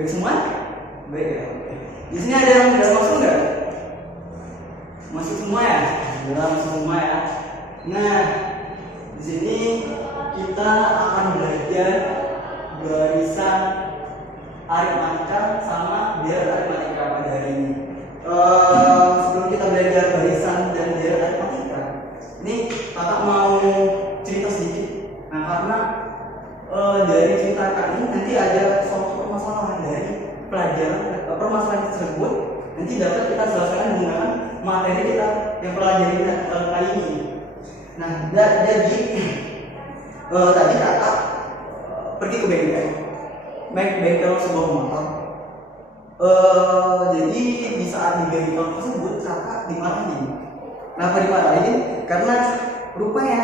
Baik semua? Baik ya. Di sini ada yang udah masuk nggak? Masuk semua ya? Udah masuk semua ya. Nah, di sini kita akan belajar barisan aritmatika sama biar aritmatika pada hari ini. Sebelum kita belajar barisan dan biar aritmatika, ini kakak mau cerita sedikit. Nah, karena dari cerita kak ini nanti ada suatu permasalahan dari pelajaran permasalahan tersebut nanti dapat kita selesaikan menggunakan materi kita yang pelajari kali ini. Nah, jadi tadi kakak pergi ke bengkel sebuah motor. Jadi di saat di bengkel tersebut kakak dimarahin. Kenapa dimarahin? Karena rupanya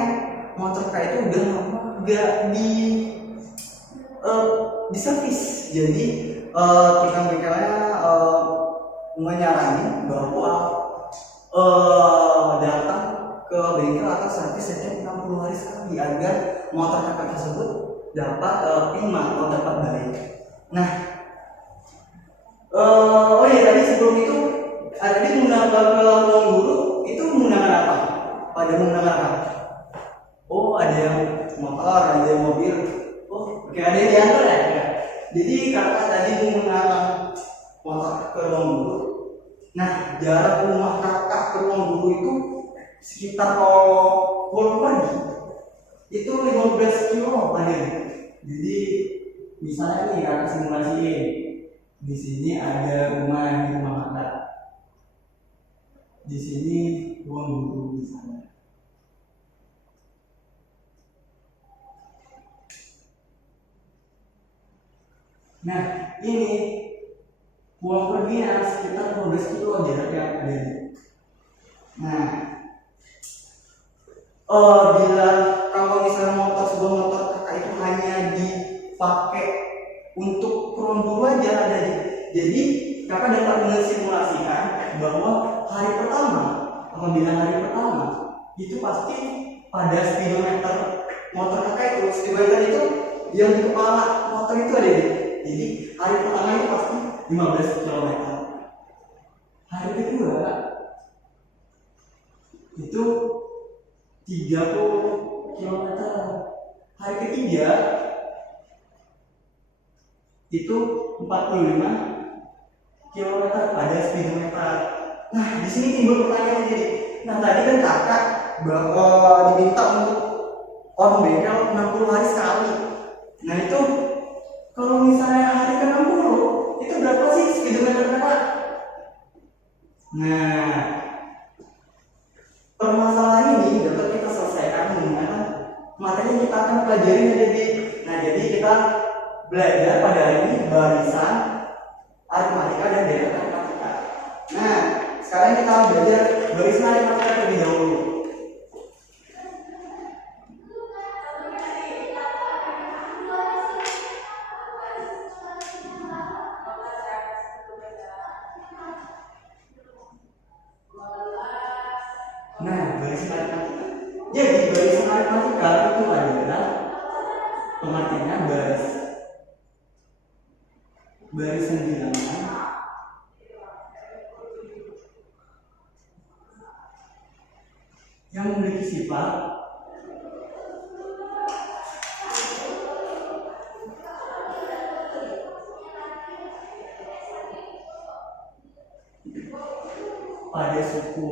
motor kakak itu udah lama gak di servis. Jadi tukang bengkelnya menyaranin bahwa datang ke bengkel atau servis setiap 60 hari sekali agar motor kakak tersebut dapat prima atau dapat baik. Nah, oh iya, tadi sebelum itu tadi menggunakan ruang guru itu menggunakan apa? Pada menggunakan apa? Oh, ada yang motor, ada yang mobil. Oh, oke, ada yang diantar ya? Jadi kakak tadi menggunakan motor ke ruang guru. Nah, jarak rumah kakak ke ruang guru itu sekitar kalau pulang pagi itu 15 kilo pada. Jadi misalnya nih kakak simulasiin, di sini ada rumah kakak, di sini ruang guru di sana. Nah, ini pulang perginya sekitar 15 kilo jaraknya ada. Nah, bila kalau misalnya sebuah motor kakak itu hanya dipakai untuk ruang guru aja ada. Jadi kakak dapat mensimulasikan bahwa hari pertama, apabila hari pertama itu pasti pada speedometer motor kakak itu, speedometer itu yang di kepala motor itu ada. Jadi hari pertama itu pasti 15 km. Hari kedua itu 30 km. Hari ketiga itu 45 km pada speedometer. Nah, di sini timbul pertanyaan jadi. Nah, tadi kan kakak bahwa diminta untuk on bengkel 60 hari sekali. Nah, itu kalau misalnya hari ke-60 itu berapa sih speedometer kakak? Nah, permasalahan ini dapat kita selesaikan dengan materi yang kita akan pelajari jadi. Nah, jadi kita belajar pada hari ini barisan aritmatika dan biar aritmatika. Nah, sekarang kita belajar barisan aritmatika terlebih dahulu. Nah, barisan aritmatika. Jadi barisan aritmatika itu adalah pengertiannya barisan bilangan yang memiliki sifat pada suku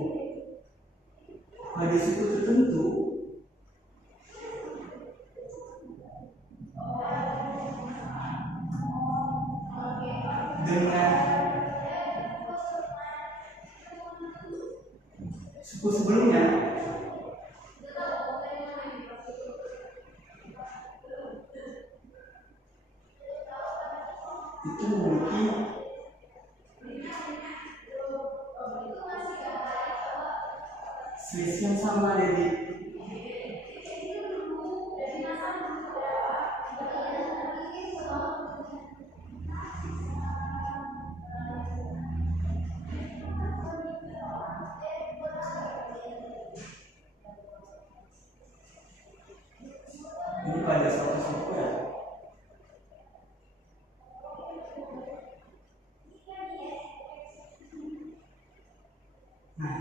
tertentu dengan suku sebelumnya itu memiliki selisih yang sama dari ini pada suatu suku ya.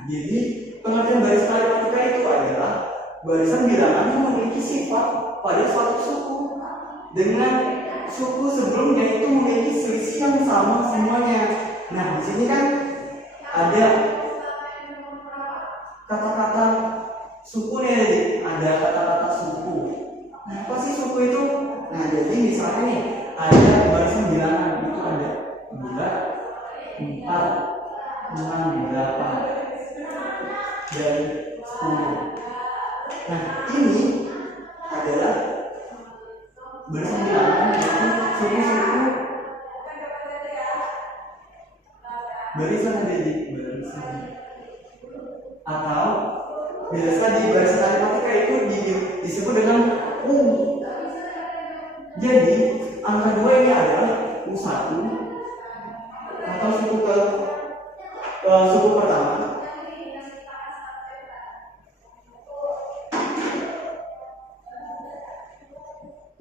jadi pengertian barisan aritmatika itu adalah barisan bilangan yang memiliki sifat pada suatu suku dengan suku sebelumnya itu memiliki selisih yang sama semuanya. Nah, di sini kan ada kata-kata suku nih, ada kata-kata suku. Nah, apa sih suku itu? Nah, jadi misalnya nih ada barisan bilangan itu ada 2, 4, 6, 8 dan 10. Nah, ini adalah barisan bilangan yaitu suku-suku barisan barisan atau biasa di barisan aritmatika itu disebut dengan U. Jadi angka 2 ini adalah U1 atau suku pertama.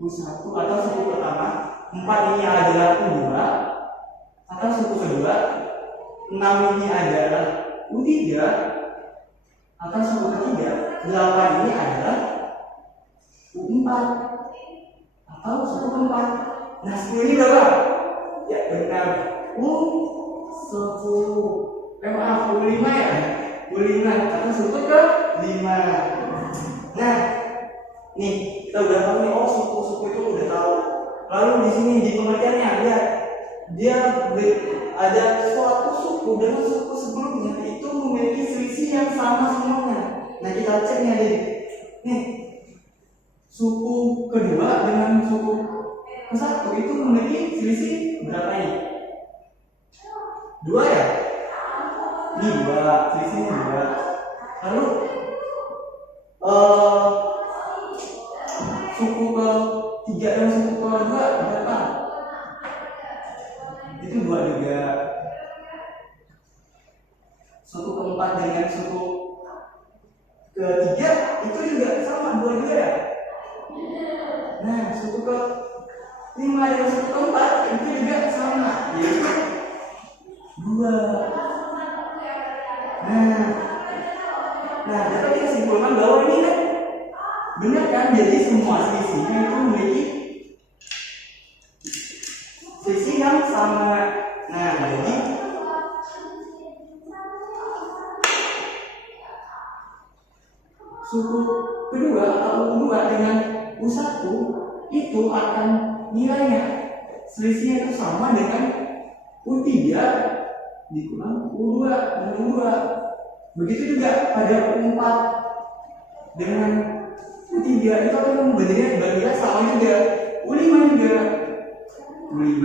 U1 atau suku pertama, 4 ini adalah U2 atau suku kedua, 6 ini adalah U3 atau suku ketiga, 8 ini adalah U4 atau suku keempat. Nah, 10 ini berapa? Ya benar, U10. Maaf, U5 ya? U5 atau suku ke-5. Nah, nih kita udah tahu nih, oh suku-suku itu udah tahu. Lalu di sini di pengertiannya dia ada suatu suku dengan suku sebelumnya itu memiliki selisih yang sama semuanya. Nah, kita cek nih, nih suku kedua dengan suku ke-1 itu memiliki selisih berapa ini? 2 ya? Ini 2, selisihnya 2. Lalu suku ke-3 dan suku ke-2 berapa? Itu 2 juga. Suku ke-4 dengan suku ke-3 itu juga sama, 2 juga ya? Nah, suku ke-5 dan suku ke-4 itu juga sama, yaitu 2. Nah, dapat kita simpulkan bahwa ini kan benar kan? Jadi semua selisihnya itu memiliki selisih yang sama. Nah, jadi suku kedua atau U2 dengan U1 itu akan nilainya selisihnya itu sama dengan U3 dikurang U2 dan U2. Begitu juga pada U4 dengan U3 itu akan berbeda sama juga. U5 juga, U5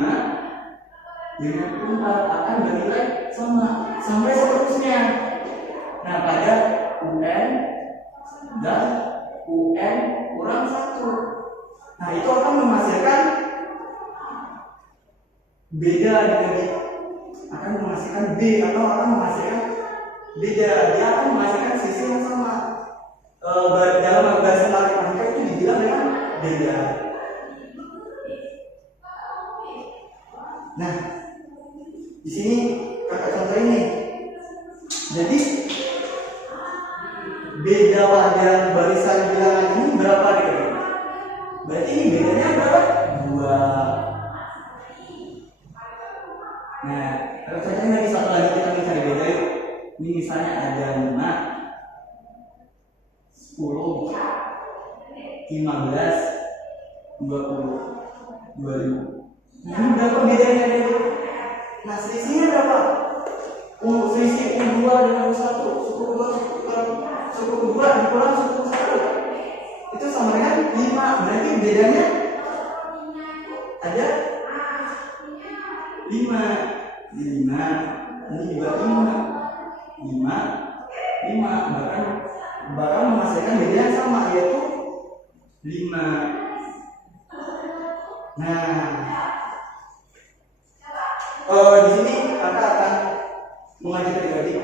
dengan U4 akan bernilai sama sampai seterusnya. Nah, pada UN dan UN kurang 1. Nah, itu akan menghasilkan beda dengan akan menghasilkan B atau akan menghasilkan beda. Dia akan menghasilkan sisi yang sama. Dalam barisan aritmatika itu dibilang dengan beda. Nah, di sini kakak contoh ini. Jadi beda pada barisan bilangan ini berapa deh? Berarti ini bedanya berapa? 2. Nah, kalau contohnya lagi satu lagi kita mencari beda yuk. Ini misalnya ada 5, 10, 15, 20, 25. Nah, ini berapa bedanya itu? Nah, selisihnya berapa? Selisih U2 dengan U1, suku kedua dikurang suku ke-1 itu sama dengan 5. Berarti bedanya ada 5. Ini juga 5, bahkan menghasilkan beda yang sama, yaitu 5. Nah, di sini kakak akan mengajak adik-adik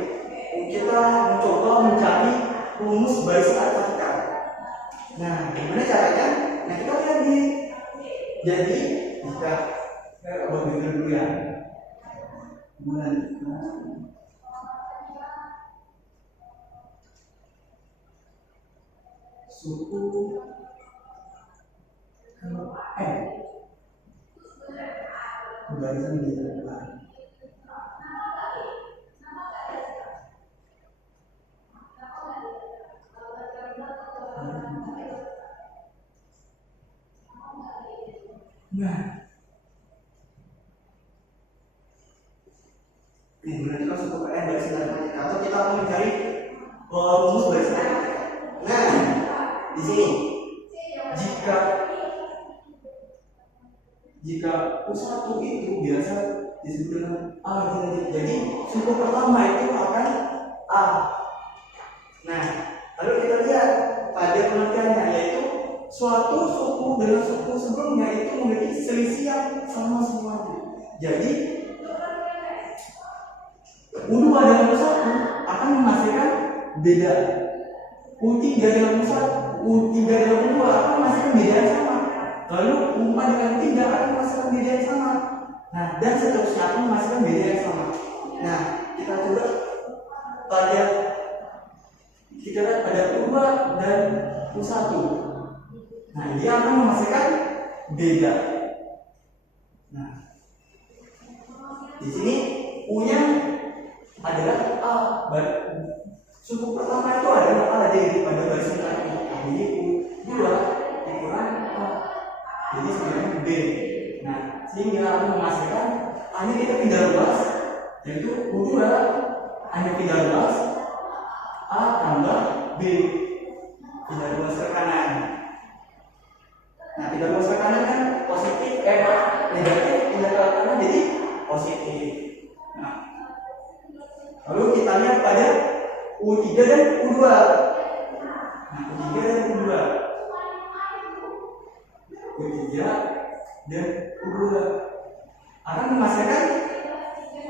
kita mencoba mencari rumus barisan aritmatika. Nah, gimana caranya? Nah, kita lihat di jadi jika buat dulu ya. suku barisan di depan. Nah, ini berarti kan suku PN barisan matematika, atau kita akan mencari rumus barisan matematika. Nah, di sini jika U1 itu biasa disebut dengan A, jadi suku pertama itu akan A. Nah, lalu kita lihat pada pengertiannya, yaitu suatu suku dengan suku sebelumnya itu memiliki selisih yang sama semuanya. Jadi U2 dengan U1 akan menghasilkan beda. U3 dengan U1, U3 dengan U2 akan menghasilkan beda yang sama. Lalu U4 dengan U3 akan menghasilkan beda yang sama. Nah, dan seterusnya akan menghasilkan beda yang sama. Nah, kita coba kita lihat pada U2 dan U1. Nah, dia akan menghasilkan beda. Nah, di sini U-nya adalah A. Suku pertama itu adalah A, jadi pada barisan terakhir. Jadi U2 dikurang A. Jadi sebenarnya B. Nah, sehingga akan menghasilkan A-nya kita pindah luas, yaitu U2 hanya pindah luas A tambah B, pindah luas ke kanan. Nah, pindah luas ke kanan kan positif, negatif, pindah ke kanan jadi positif. Nah, lalu kita lihat pada U3 dan U2. Nah, U3 dan U2. U3 dan U2 akan menghasilkan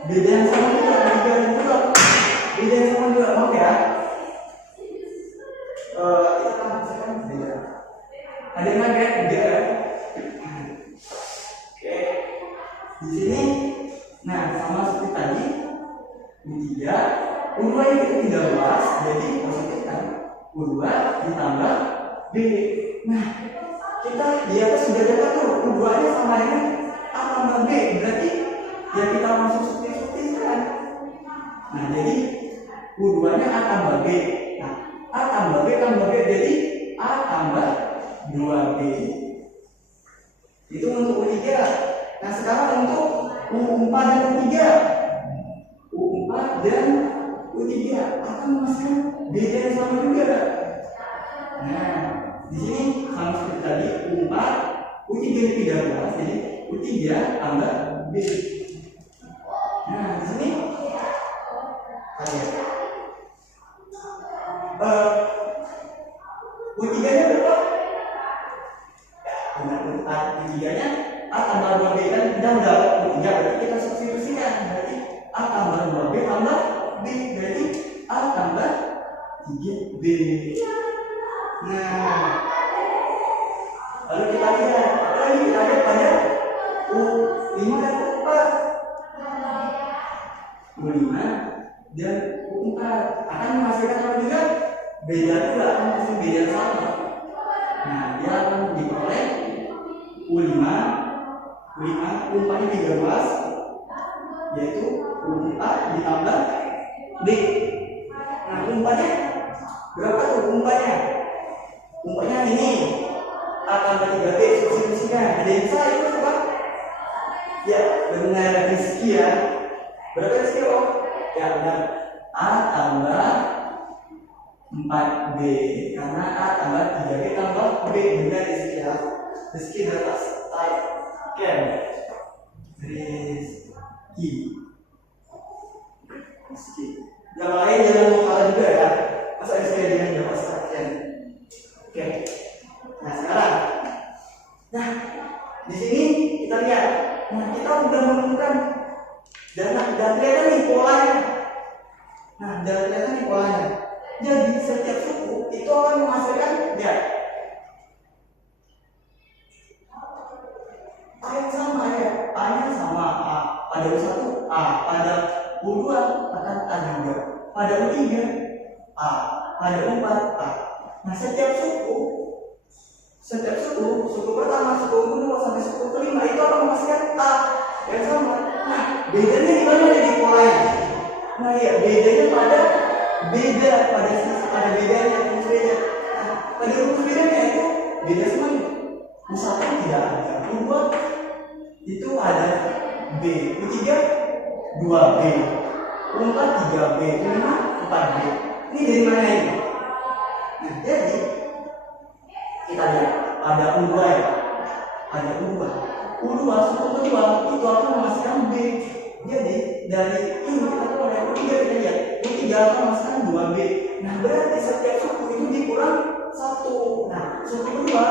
beda yang sama juga. U3 dan U2 beda yang sama juga, oke ya. Kita akan menghasilkan beda. Ada yang kayak beda ya? Oke. Di sini, nah sama seperti tadi, U3, U2 ini kita tidak luas, jadi positif kan? U2 ditambah B. Nah, kita di atas sudah dapat tuh U2 nya sama dengan A tambah B, berarti ya kita langsung substitusikan. Nah, jadi U2 nya A tambah B. Nah, A tambah B jadi A tambah 2B. Itu untuk U3. Nah, sekarang untuk U4 dan U3. U4 dan U3 akan menghasilkan beda yang sama juga. Nah, di sini sama seperti tadi U4, U3 ini tidak luas, jadi U3 tambah B. Nah, di sini U3 nya berapa? U3 nya A tambah 2B kan kita udah U3, berarti kita substitusikan, berarti A tambah 2B tambah B, berarti A tambah 3B. Nah, lalu kita lihat pada U5 dan U4. U5 dan U4 akan menghasilkan apa juga? Beda juga, akan menghasilkan beda yang sama. Nah, dia akan diperoleh U5, U4 nya juga luas, yaitu U4 ditambah B. Nah, U4 nya berapa tuh U4 nya? U4 nya ini A tambah 3B, substitusikan. Ada yang salah itu apa? Ya, benar, Rizky ya. Berapa Rizky kok? Ya, benar. A tambah 4B, karena A tambah 3B tambah B, benar Rizky ya. Rizky di atas type can. Rizky. Yang lain jangan mau kalah juga ya. Masa Rizky dengan Java Structure. Oke. Nah, sekarang. Nah, di sini kita lihat. Nah, kita sudah menemukan dan kelihatan nih polanya. Nah, dan kelihatan nih polanya. Jadi setiap suku itu akan menghasilkan ya A yang sama ya. A-nya sama A. Pada U1 A, pada U2 akan A juga. Pada U3 A, pada U4 A. Nah, setiap suku pertama, suku kedua sampai suku kelima itu akan menghasilkan A yang sama. Nah, bedanya di mana di polanya? Nah, ya bedanya pada bedanya rumus beda. Nah, pada rumus bedanya itu beda semuanya. Misalkan tidak ada U2 itu ada B, U3 2B, U4 3B, U5 4B. Ini dari mana ini? Nah, jadi kita lihat ada U2 ya, ada U2 suku kedua itu akan menghasilkan B. Jadi dari ini kita mulai U3 kita lihat U3 akan menghasilkan 2B. Nah, berarti setiap suku itu dikurang 1. Nah, suku kedua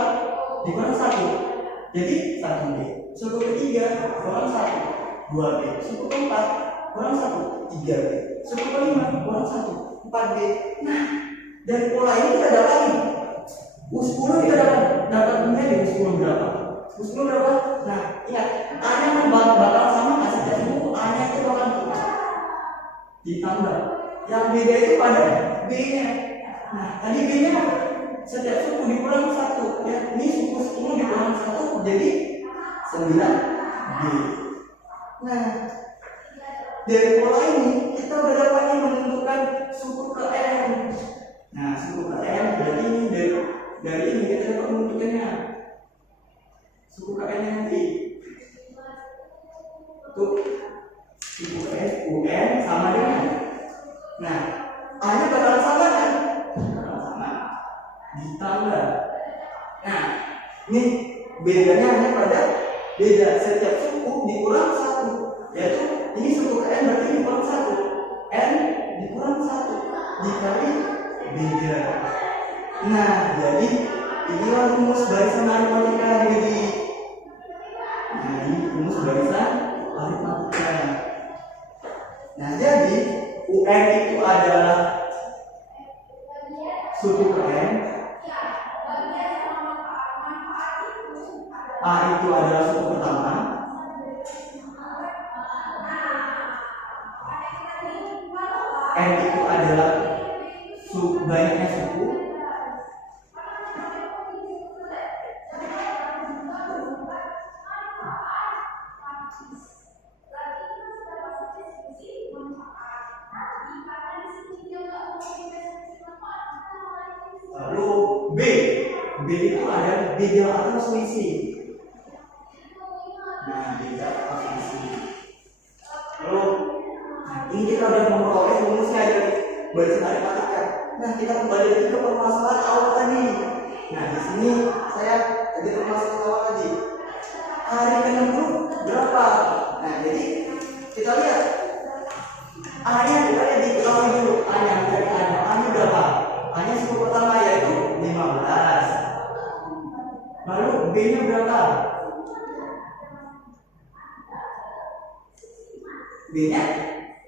dikurang 1, jadi 1B. Suku ketiga kurang 1, 2B. Suku keempat kurang 1, 3B. Suku kelima kurang 1, 4B. Nah, dari pola ini kita dapat nih U10 kita dapat menjadi U10 berapa? U10 berapa? Nah, ingat A-nya kan bakal sama nggak setiap suku, A-nya itu bakal ditambah. Yang beda itu pada B-nya. Nah, tadi B-nya setiap suku dikurang 1 ya. Ini suku 10 dikurang 1 jadi 9B. Nah, dari pola ini kita udah dapat menentukan suku ke N. Nah, suku ke N berarti ini dari ini kita dapat menentukannya. Suku ke N nanti tuh suku UN sama dengan, nah A-nya bakal sama kan? Sama ditambah. Nah, ini bedanya hanya pada beda setiap suku dikurang 1, yaitu ini suku N berarti dikurang 1, N dikurang 1 dikali beda. Nah, jadi inilah rumus barisan aritmatika jadi. Nah, ini rumus barisan aritmatika. Nah, jadi UN itu adalah suku ke N, A itu adalah suku pertama, N itu adalah banyaknya suku, lalu B itu ada beda atau selisih. Nah, beda atau selisih. Lalu ini kita udah memperoleh rumusnya dari barisan aritmatika. Nah, kita kembali lagi ke permasalahan awal tadi. Nah, di sini saya jadi permasalahan awal tadi. Hari ke-60 berapa? Nah, jadi kita lihat A-nya kita lihat di bawah dulu. A-nya dari A-nya berapa? A-nya suku pertama yaitu 15. Lalu B-nya berapa? B-nya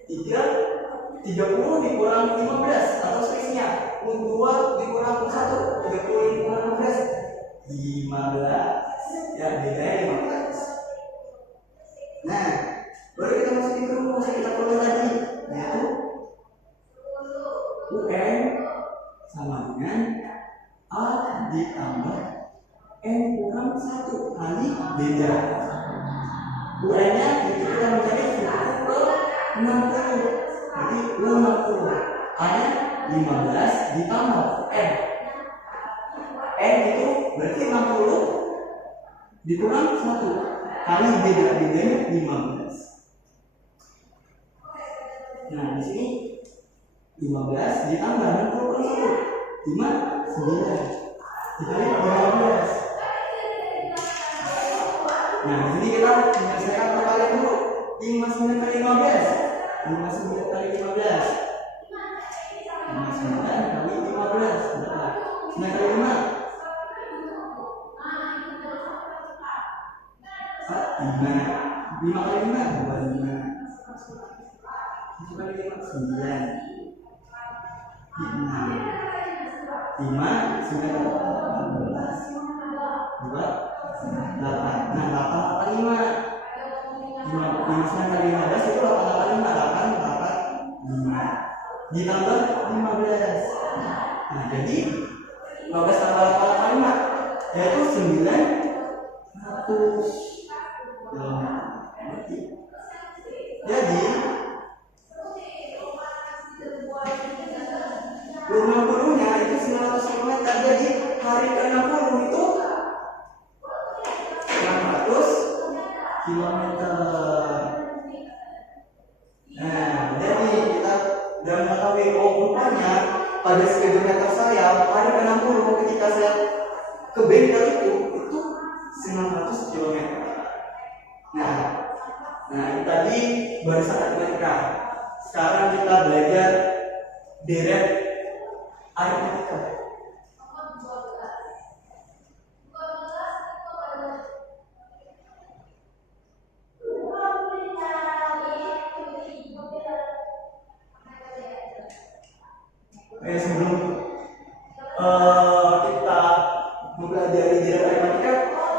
30 dikurang 15 atau selisihnya. U2 dikurang U1, 30 dikurang 15. Ya, bedanya 15. Nah, baru kita masukin ke rumus yang kita perlu tadi, yaitu UN sama dengan A ditambah N kurang 1 kali beda. UN-nya itu kita mencari suku ke 60, berarti U60. A-nya 15 ditambah N. N itu berarti 60 dikurang 1 kali bedanya 15. Nah, di sini 15 ditambah 60 per 1 9 dikali 15. Nah, di sini kita menyelesaikan perkalian dulu. 59 kali 15 59 kali 15 59 kali 15 berapa? 9 kali 5 5 kali 5 bukan 5. 7 kali 5 9 5 9 14 2 8. Nah, 8 kali 5 kali 15 itu 8 kali 5 8 5 ditambah 15. Nah, jadi 900. Jadi 50-nya itu 900 km. Jadi hari ke-60 itu 600 km. Nah, jadi kita sudah mengetahui rupanya pada speedometer saya hari ke-60 ketika saya ke bengkel itu 900 km. Nah, itu tadi barisan aritmatika. Sekarang kita belajar deret aritmatika. Sebelum kita mempelajari deret aritmatika,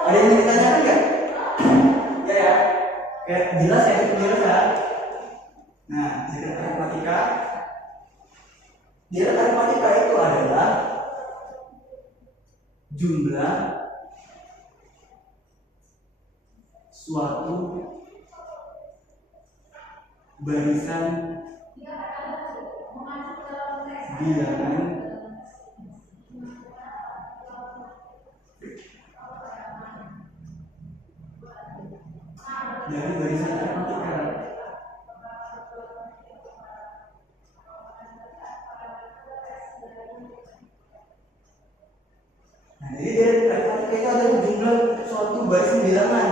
ada yang ditanyakan nggak? Ya, jelas ya, itu jelas ya. Nah, deret aritmatika itu adalah jumlah suatu barisan bilangan dari barisan aritmatika. Nah, jadi deret aritmatika itu adalah jumlah suatu barisan bilangan.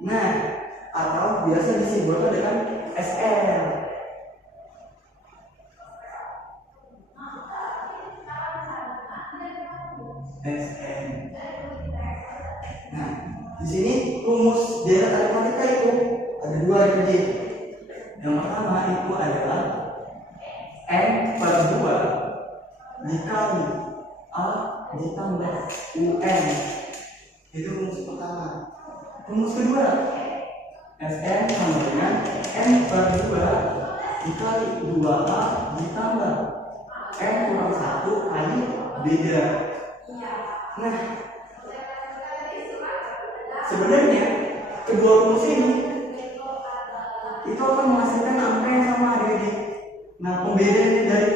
Nah, atau biasa disimbolkan dengan SR. SN. Nah, di sini rumus deret aritmatika itu ada dua jadi. Yang pertama itu adalah N/2 dikali A ditambah UN. Itu rumus pertama. Rumus kedua, Sn sama dengan N/2 dikali 2A ditambah N kurang 1 kali beda. Nah, sebenarnya kedua rumus ini itu akan menghasilkan angka yang sama, adik-adik. Nah, pembedaannya dari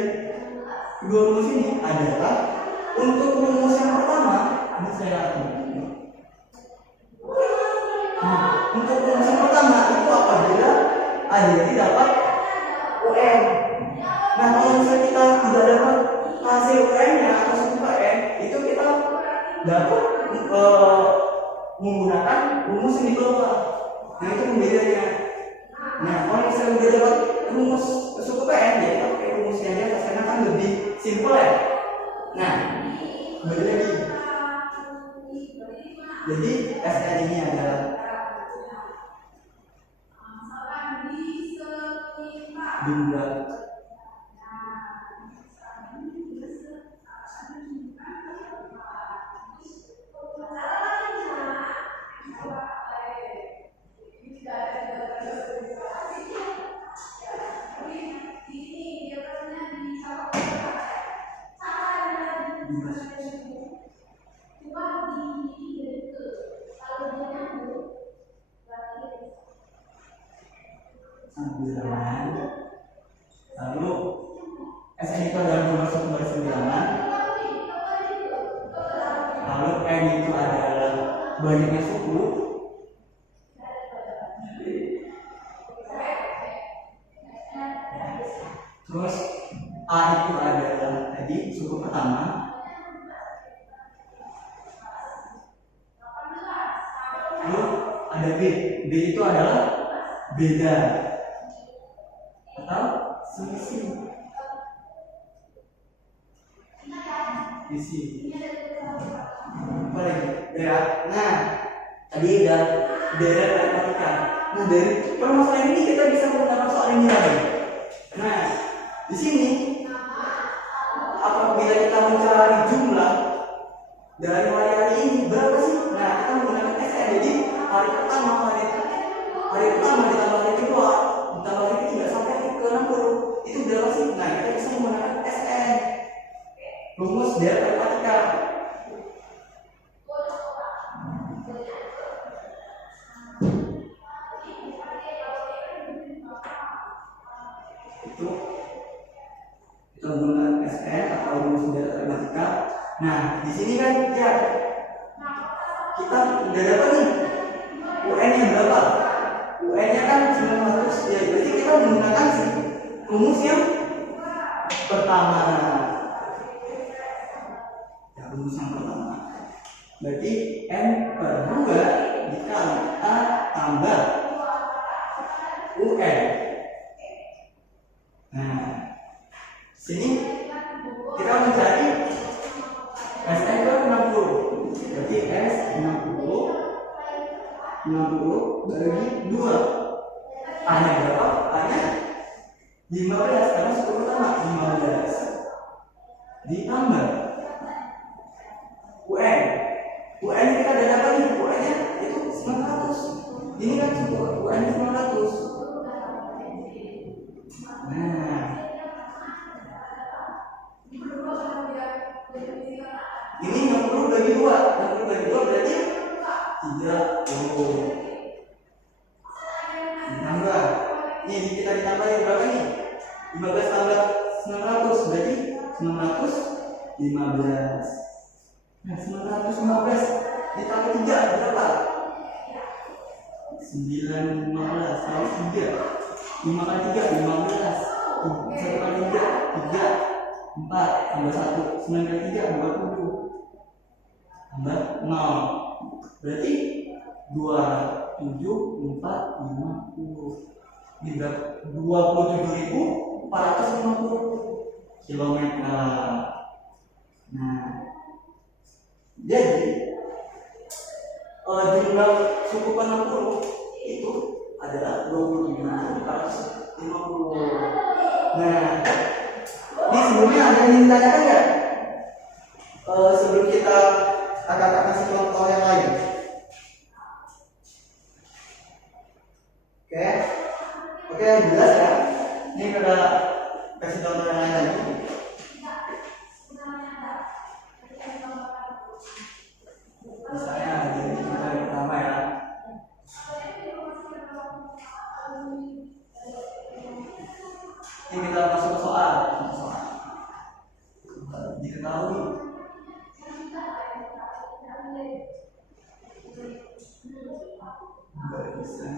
kedua rumus ini adalah untuk rumus yang pertama, ini saya atur. Nah, untuk rumus yang pertama itu apabila adik-adik dapat UN. Nah, kalau misalnya kita tidak dapat hasil UN-nya atau suku UN, itu kita dapat menggunakan rumus yang di bawah. Nah, itu pembedanya. Nah, kalau misalnya udah dapat rumus suku PN, ya kita pakai rumusnya aja karena kan lebih simpel ya. Nah, kembali lagi. Jadi SN ini adalah jumlah bilangan. Lalu SN itu adalah jumlah suku barisan bilangan. Lalu N itu adalah banyaknya suku. Terus A itu adalah tadi suku pertama. Lalu ada B. B itu adalah beda atau selisih. Isi. Apa lagi? Ya. Nah, tadi udah deret aritmatika. Nah, dari permasalahan ini kita bisa menggunakan soal ini lagi. Nah, di sini apabila kita mencari jumlah dari hari-hari ini berapa sih? Nah, kita menggunakan SN. Jadi hari pertama ditambah hari kedua ditambah hari ketiga sampai hari ke-60 itu berapa sih? Nah, kita bisa menggunakan SN. Rumus deret aritmatika. Nah, di sini kan ya kita udah dapat nih UN-nya berapa? UN-nya kan 900. Ya, berarti kita menggunakan rumus yang pertama. Ya, rumus yang pertama. Berarti N per 2 dikali A tambah UN. Nah, sini kita mencari SN itu 60. Berarti S 60 bagi 2. A-nya berapa? A-nya 15 karena 10 pertama 15 ditambah UN. UN kita ada dapat nih, UN-nya itu 900. Ini kan UN-nya 900. Nah, ini 60 bagi 2. 60 bagi 2 berarti 30. Ditambah. Ini kita ditambahin berapa nih? 15 tambah 900 berarti 915. Nah, 915 ditambah 3 berapa? 915 tambah 3. 5 kali 3 15. 1 kali 3 3. 4 tambah 1 9 kali 3 27 tambah 0 berarti 27 4 50. Ini berapa? 27.450 kilometer. Nah, jadi jumlah suku ke-60 itu adalah 27.450. Nah, ini sebelumnya ada yang ditanyakan nggak? Sebelum kita akan kasih contoh yang lain. Oke, jelas ya. Ini kita kasih contoh yang lain lagi. Misalnya dari contoh yang pertama ya. Ini kita masuk ke soal. Diketahui nggak bisa.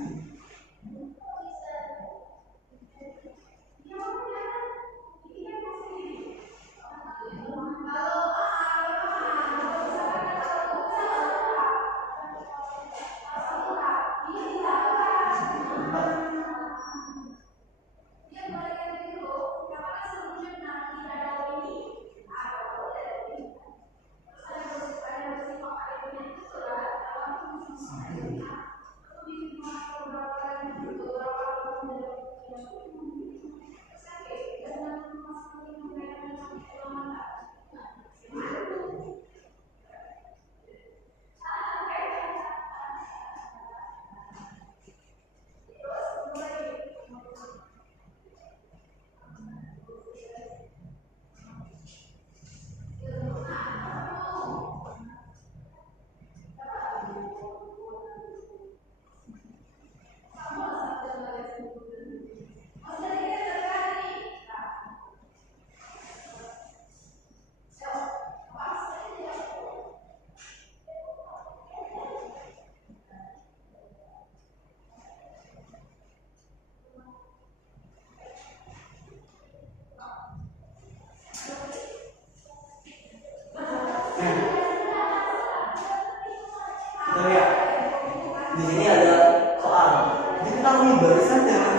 Di sini ada soal. Diketahui barisan dengan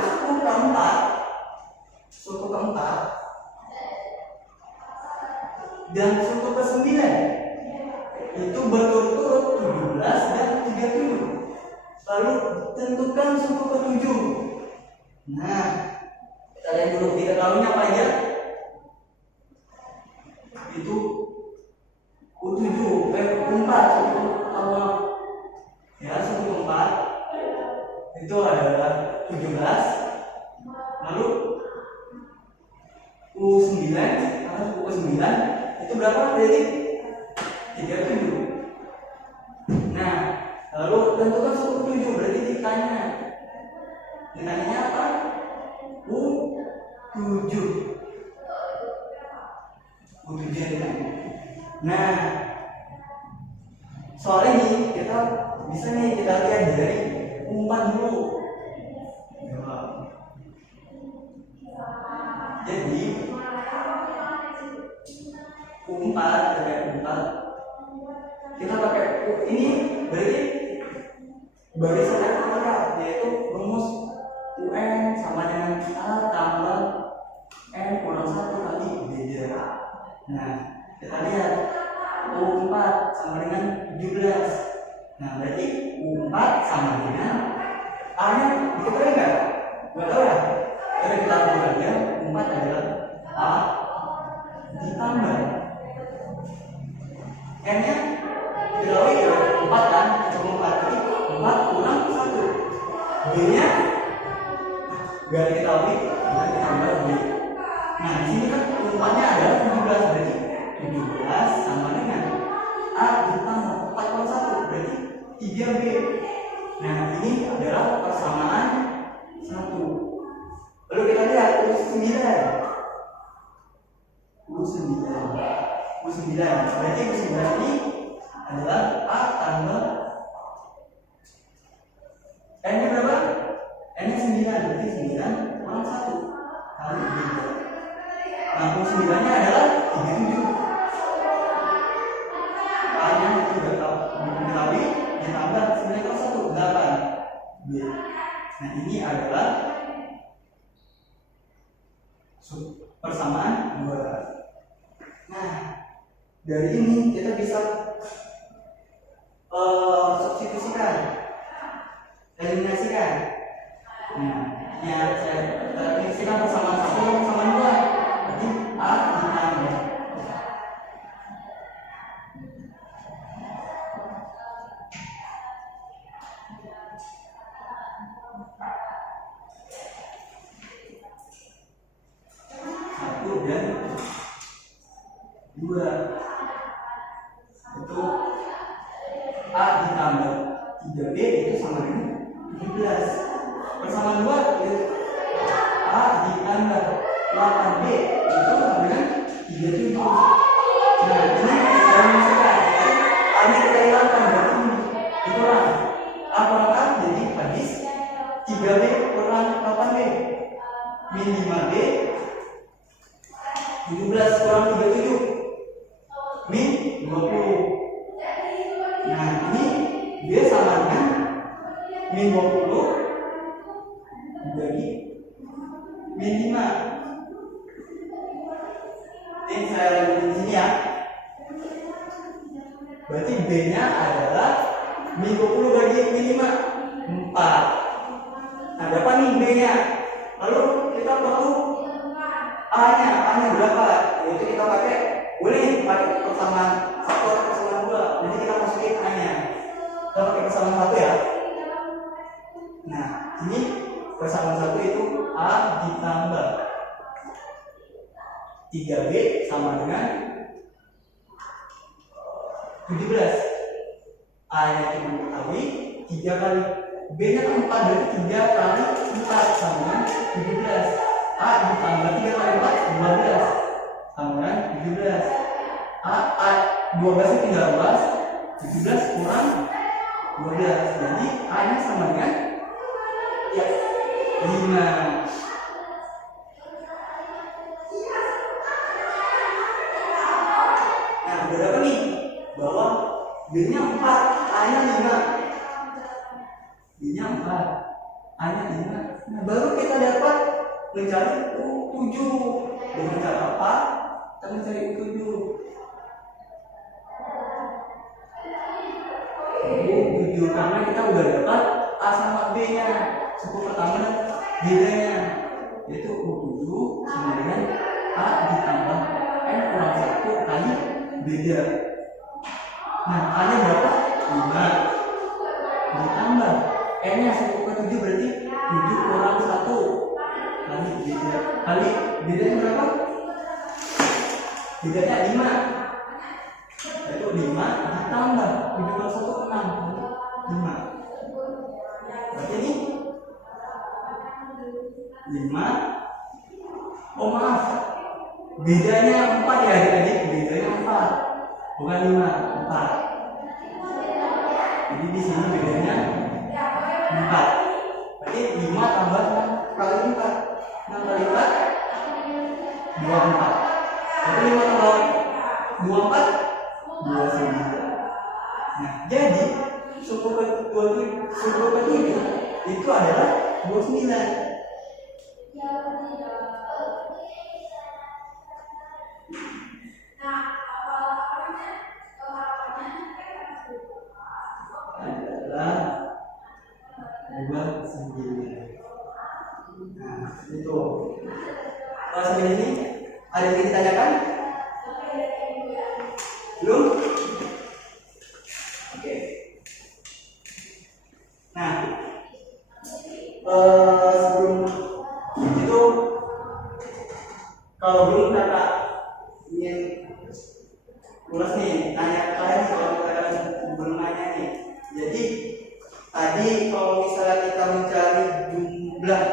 suku keempat dan suku ke-9 itu berturut-turut 17 dan 37. Lalu tentukan suku ke-7. Nah, kita lihat dulu diketahuinya apa aja. Itu U7, U4 suku pertama. Ya, suku keempat itu adalah 17. Lalu U9, karena suku ke-9 itu berapa? Berarti 37. Nah, lalu tentukan suku ke-7 berarti ditanya apa? U7 ini Nah, soal ini kita bisa nih kita lihat dari umpan dulu. Jadi umpan kita pakai ini berarti barisan yang yaitu rumus UN sama dengan A tambah N kurang 1 kali B. Nah, kita lihat U4 sama dengan 17. Nah, berarti U4 sama dengan A nya diketahui nggak? Nggak tahu ya? Jadi kita lakukan ya, U4 adalah A ditambah N nya diketahui ya, 4 kan? Cuma 4, jadi 4 kurang 1. B nya nggak diketahui, dan ditambah B. Nah, di sini kan U4-nya adalah 17, berarti 17 sama dengan A ditambah 4 kurang 1, berarti 3B. Nah, ini adalah persamaan 1. Lalu kita lihat U9. Berarti U9 ini adalah A tambah N-nya berapa? N-nya 9, berarti 9 kurang 1 kali B. Nah, U9-nya adalah 37. A-nya juga dikali ditambah 9 kurang 1, 8 B. Nah, ini adalah persamaan 2. Nah, dari ini kita bisa substitusikan, eliminasikan. Nah, ya saya eliminasikan persamaan 1 dan persamaan 2. Berarti A ditambah dan 2 itu A ditambah 3B itu sama dengan 17. Persamaan 2 itu A ditambah 8B itu sama dengan 37. Nah, ini kita masukkan A nya kita hilangkan, berarti ini dikurang A kurang A jadi habis 3B kurang 8B min 5B 17 kurang 37 min 20. Nah, ini dia sama dengan min 20 dibagi min 5. Ini saya lanjutin di sini ya. Berarti B nya adalah min 20 bagi min 5 4. Nah, berapa nih B nya? Lalu kita perlu A nya berapa? Yaitu kita boleh pakai persamaan 1 atau persamaan 2. Jadi kita masukin A nya. Kita pakai persamaan 1 ya. Nah, ini persamaan 1 itu A ditambah 3B sama dengan 17. A nya cuma diketahui 3 kali B nya kan 4, berarti 3 kali 4 sama dengan 17. A ditambah 3 kali 4 12 sama dengan 17. A 12 itu 13, 17 kurang 12. Jadi A nya sama dengan ya 5. Nah, berapa nih? Bahwa B nya 4, A nya 5. B nya 4, A nya 5. Nah, baru kita dapat mencari U7. Dengan cara apa? Kita mencari U7. U7 karena kita udah dapat A sama B nya. Suku pertama dan bedanya yaitu U7 sama dengan A ditambah N kurang 1 kali beda. Nah, A nya berapa? 5 ditambah N nya suku ke-7 berarti 7 kurang 1 kali beda. Kali bedanya berapa? Bedanya 5. Yaitu 5 ditambah 7 kurang 1 6 kali 5. Berarti ini 5. Oh maaf, bedanya 4 ya adik-adik, bedanya 4. bukan 5, 4. Jadi di sini bedanya 4. Berarti 5 tambah 6 kali 4. 6 kali 4 24. Berarti 5 tambah 24 29. Nah, jadi suku ke-7 itu adalah 29. Adalah 29. Nah, itu. Kalau sampai ini ada yang ingin ditanyakan? Belum? Oke. Nah, sebelum itu, kalau belum kakak ingin ulas nih, nanya kalian kalau kalian belum nanya nih. Jadi tadi kalau misalnya kita mencari jumlah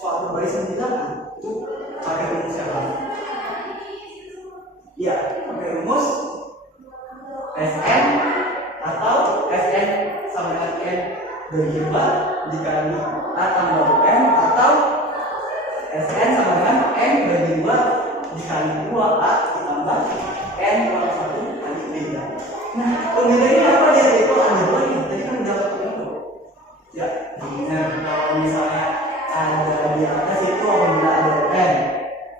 suatu barisan bilangan itu pakai rumus apa? Ya, pakai rumus Sn atau Sn sama dengan n bagi 2 dikali a tambah m, atau Sn sama dengan n bagi 2 dikali 2a ditambah n kurang 1 kali b. Nah, pembedanya apa dia? Itu ada 2 nih. Tadi kan udah ketemu. Ya, nah, kalau misalnya ada di atas itu apabila ada n.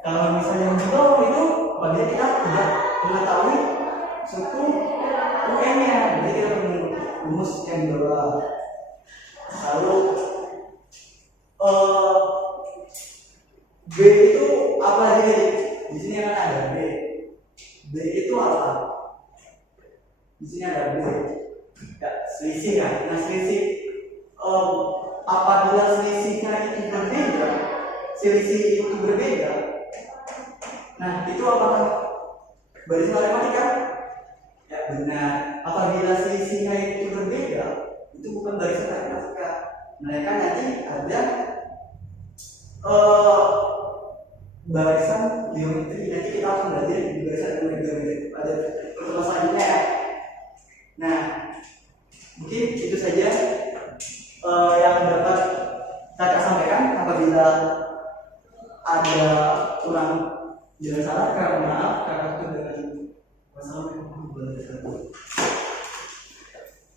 Kalau misalnya di bawah itu apabila kita tidak mengetahui suku UN-nya, jadi kita perlu rumus yang bawah. Lalu B itu apa lagi? Di sini kan ada B. B itu apa? Di sini ada B. Ya, selisih kan? Nah, selisih apabila selisihnya itu berbeda, selisih itu berbeda. Nah, itu apakah barisan matematika? Ya, benar. Apabila selisihnya itu berbeda, itu bukan barisan matematika. Mereka nanti ada barisan geometri. Nanti kita akan belajar di barisan geometri pada pertemuan selanjutnya ya. Nah, mungkin itu saja yang dapat saya sampaikan. Apabila ada kurang jelas salah, karena maaf, karena itu dengan wassalamualaikum warahmatullahi wabarakatuh.